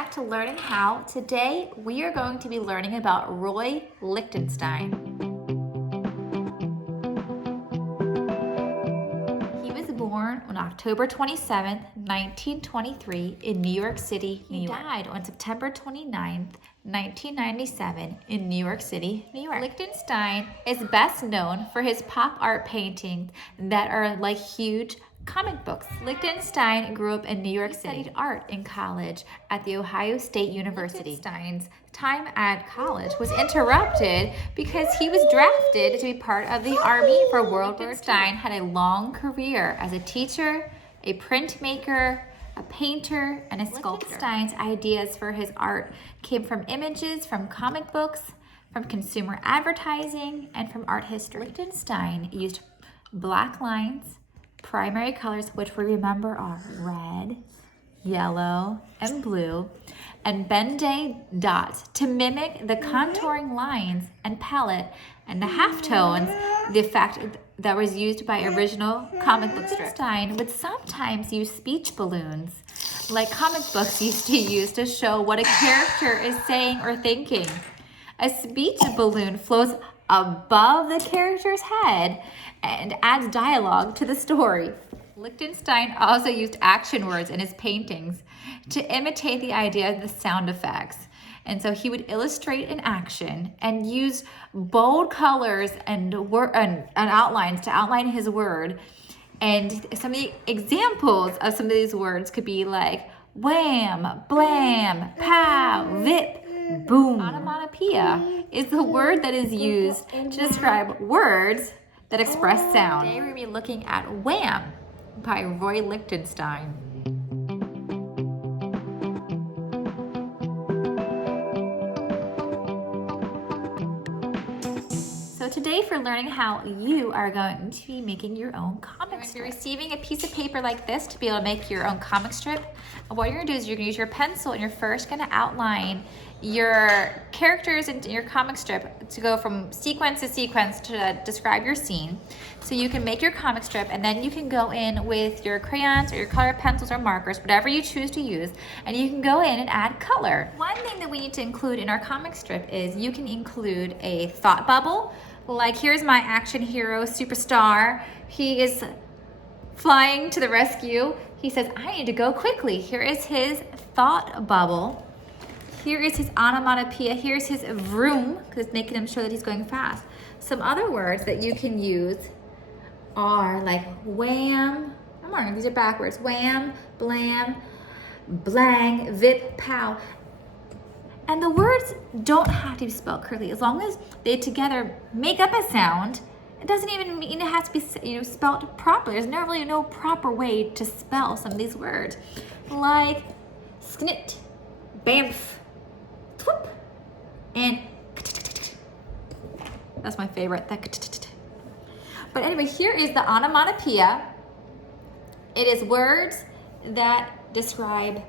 back to Learning How. Today we are going to be learning about Roy Lichtenstein. He was born on October 27th, 1923 in New York City, New York. He died on September 29th, 1997 in New York City, New York. Lichtenstein is best known for his pop art paintings that are like huge comic books. Lichtenstein grew up in New York City. He studied art in college at the Ohio State University. Lichtenstein's time at college was interrupted because he was drafted to be part of the Army for World War II. Lichtenstein had a long career as a teacher, a printmaker, a painter, and a sculptor. Lichtenstein's ideas for his art came from images from comic books, from consumer advertising, and from art history. Lichtenstein used black lines, primary colors, which we remember are red, yellow, and blue, and Ben-Day dots to mimic the contouring lines and palette and the halftones, the effect that was used by original comic book strips. Lichtenstein would sometimes use speech balloons, like comic books used to use to show what a character is saying or thinking. A speech balloon floats above the character's head and adds dialogue to the story. Lichtenstein also used action words in his paintings to imitate the idea of the sound effects. And so he would illustrate an action and use bold colors and outlines to outline his word. And some of the examples of some of these words could be like wham, blam, pow, vip, boom. Onomatopoeia is the word that is used to describe words that express sound. Today we're going to be looking at Wham by Roy Lichtenstein. So today for Learning How, you are going to be making your own comic strip. You're receiving a piece of paper like this to be able to make your own comic strip. And what you're going to do is you're going to use your pencil and you're first going to outline your characters in your comic strip to go from sequence to sequence to describe your scene. So you can make your comic strip and then you can go in with your crayons or your colored pencils or markers, whatever you choose to use, and you can go in and add color. One thing that we need to include in our comic strip is you can include a thought bubble. Like here's my action hero superstar. He is flying to the rescue. He says, I need to go quickly. Here is his thought bubble. Here is his onomatopoeia. Here's his vroom, because it's making him show that he's going fast. Some other words that you can use are like wham. I'm wrong, these are backwards. Wham, blam, blang, vip, pow. And the words don't have to be spelled correctly. As long as they together make up a sound, it doesn't even mean it has to be spelled properly. There's really no proper way to spell some of these words. Like sknit, bamf, twip, and that's my favorite. But anyway, here is the onomatopoeia. It is words that describe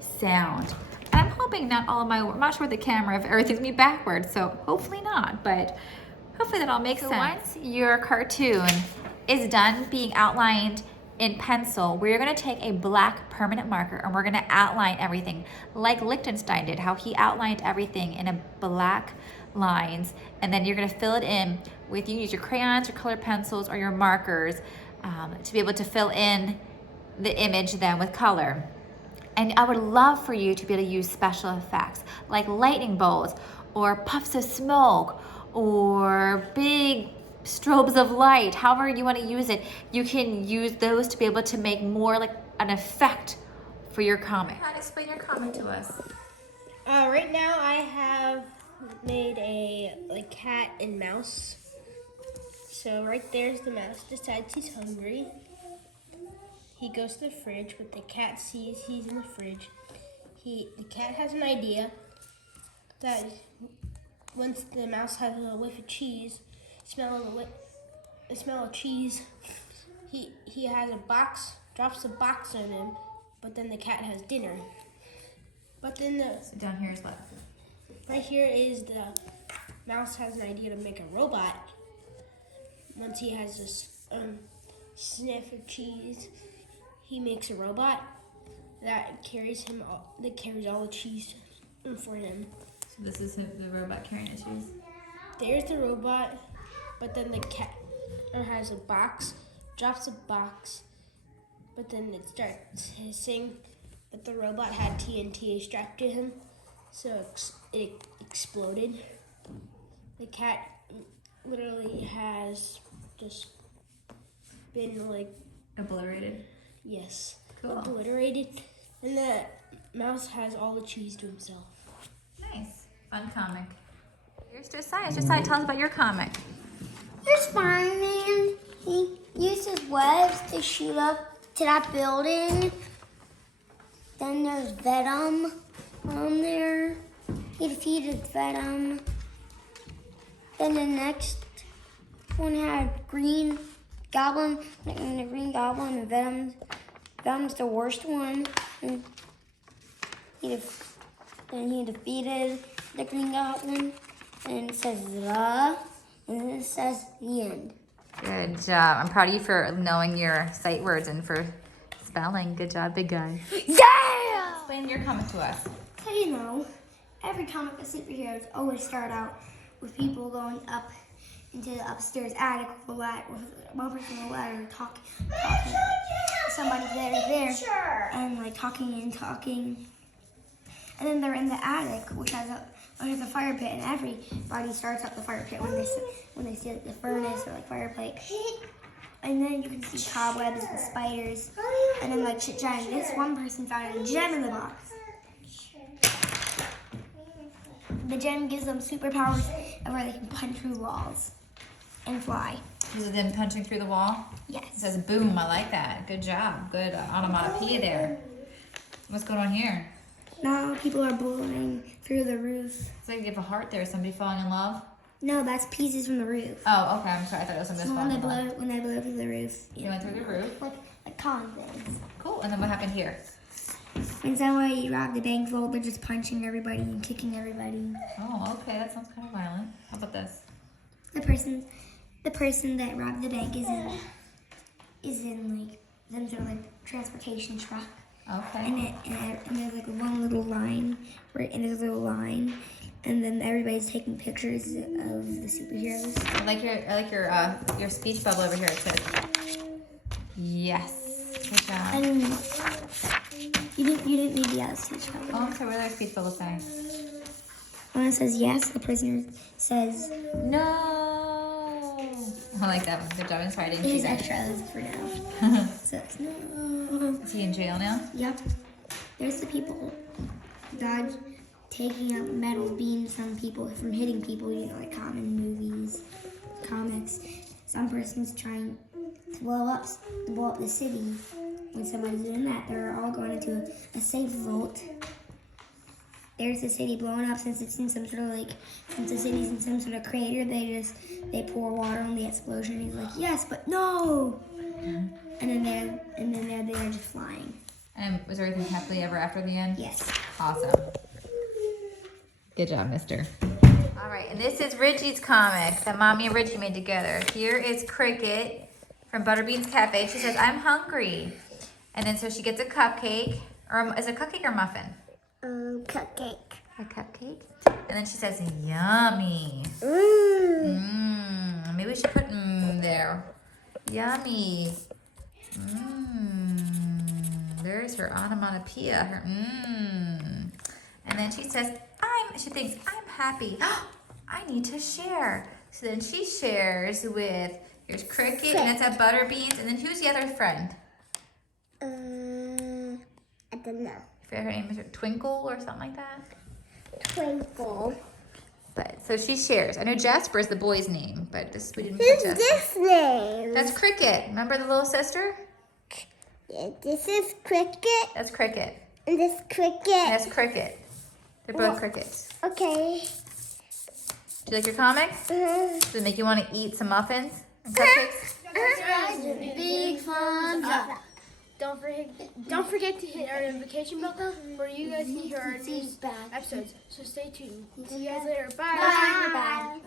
sound. And I'm hoping not all of my, I'm not sure with the camera if everything's gonna be backwards, so hopefully not, but hopefully that all makes sense. Once your cartoon is done being outlined in pencil, we're gonna take a black permanent marker and we're gonna outline everything like Lichtenstein did, how he outlined everything in a black lines, and then you're gonna fill it in with, you can use your crayons, your colored pencils, or your markers to be able to fill in the image then with color. And I would love for you to be able to use special effects like lightning bolts or puffs of smoke or big strobes of light, however you want to use it. You can use those to be able to make more like an effect for your comic. How to explain your comic to us? Right now I have made a cat and mouse. So right there's the mouse, decides he's hungry. He goes to the fridge, but the cat sees he's in the fridge. The cat has an idea that once the mouse has a whiff of cheese, smell of cheese, he has a box, drops a box on him, but then the cat has dinner. But then So down here is what? Right here is the mouse has an idea to make a robot. Once he has a sniff of cheese, he makes a robot. that carries all the cheese for him. So this is the robot carrying the cheese. There's the robot, but then the cat has a box, drops a box, but then it starts hissing that the robot had TNT strapped to him, so it exploded. The cat literally has just been like Obliterated. yes, Cool. obliterated, and the mouse has all the cheese to himself. Nice. Fun comic. Here's Josiah. Josiah, tell us about your comic. There's Spider-Man. He uses webs to shoot up to that building. Then there's Venom on there. He defeated Venom. Then the next one had Green Goblin, and the Green Goblin, and Venom's the worst one. And he defeated the Green Goblin, and it says the, and then it says the end. Good job. I'm proud of you for knowing your sight words and for spelling. Good job, big guy. Yeah! Explain your comic to us. So you know, every comic of superheroes always start out with people going up into the upstairs attic with one person on the ladder talking. Somebody there, and like talking. And then they're in the attic, which has a fire pit, and everybody starts up the fire pit when they see like, the furnace or like fireplace. And then you can see cobwebs and spiders, and then like shit giant. This one person found a gem in the box. The gem gives them superpowers of where they can punch through walls and fly. Is it them punching through the wall? It Yes. says boom. I like that. Good job. Good onomatopoeia there. What's going on here? Now people are blowing through the roof. It's like you have a heart there. Somebody falling in love? No, that's pieces from the roof. Oh, okay. I'm sorry. I thought it was somebody So falling in love. when they blow through the roof, You went through the roof. like con things. Cool. And then what happened here? And somebody robbed the bank vault. They're just punching everybody and kicking everybody. Oh, okay. That sounds kind of violent. How about this? The person that robbed the bank is in like some sort of like transportation truck. Okay. And there's like one little line, right? And there's a little line, and then everybody's taking pictures of the superheroes. I like your speech bubble over here. It says yes. Good job. And you didn't need the other speech bubble. Oh, I'm sorry. What does our speech bubble say? When it says yes, the person says No. I like that one. Good job. I'm sorry I didn't see he's that. extras for now. So it's no. Is he in jail now? Yep. There's the people dodge taking up metal beams from people from hitting people, you know, like common movies, comics. Some person's trying to blow up the city. When somebody's doing that, they're all going into a safe vault. There's the city blowing up since it's in some sort of like, since the city's in some sort of crater, they pour water on the explosion. He's like, yes, but no. And then they're just flying. And was everything happily ever after the end? Yes. Awesome. Good job, mister. All right, and this is Richie's comic that Mommy and Richie made together. Here is Cricket from Butterbean's Cafe. She says, I'm hungry. And then so she gets a cupcake, or is it a cupcake or muffin? Cupcake. A cupcake. And then she says, yummy. Maybe we should put there. Yummy. There's her onomatopoeia. Her And then she says, she thinks, I'm happy. I need to share. So then she shares with, here's Cricket, and it's at Butterbeans. And then who's the other friend? I don't know. I forget her name. Is it Twinkle or something like that? Twinkle. But so she shares. I know Jasper is the boy's name, but we didn't put Jasper. This name? That's Cricket. Remember the little sister? Yeah, this is Cricket. That's Cricket. And this Cricket. That's Cricket. They're both crickets. Okay. Do you like your comic? Does it make you want to eat some muffins and cupcakes? Big thumbs up. Don't forget to hit our notification bell where you guys can hear our new episodes. So stay tuned. See you guys later. Bye. Bye.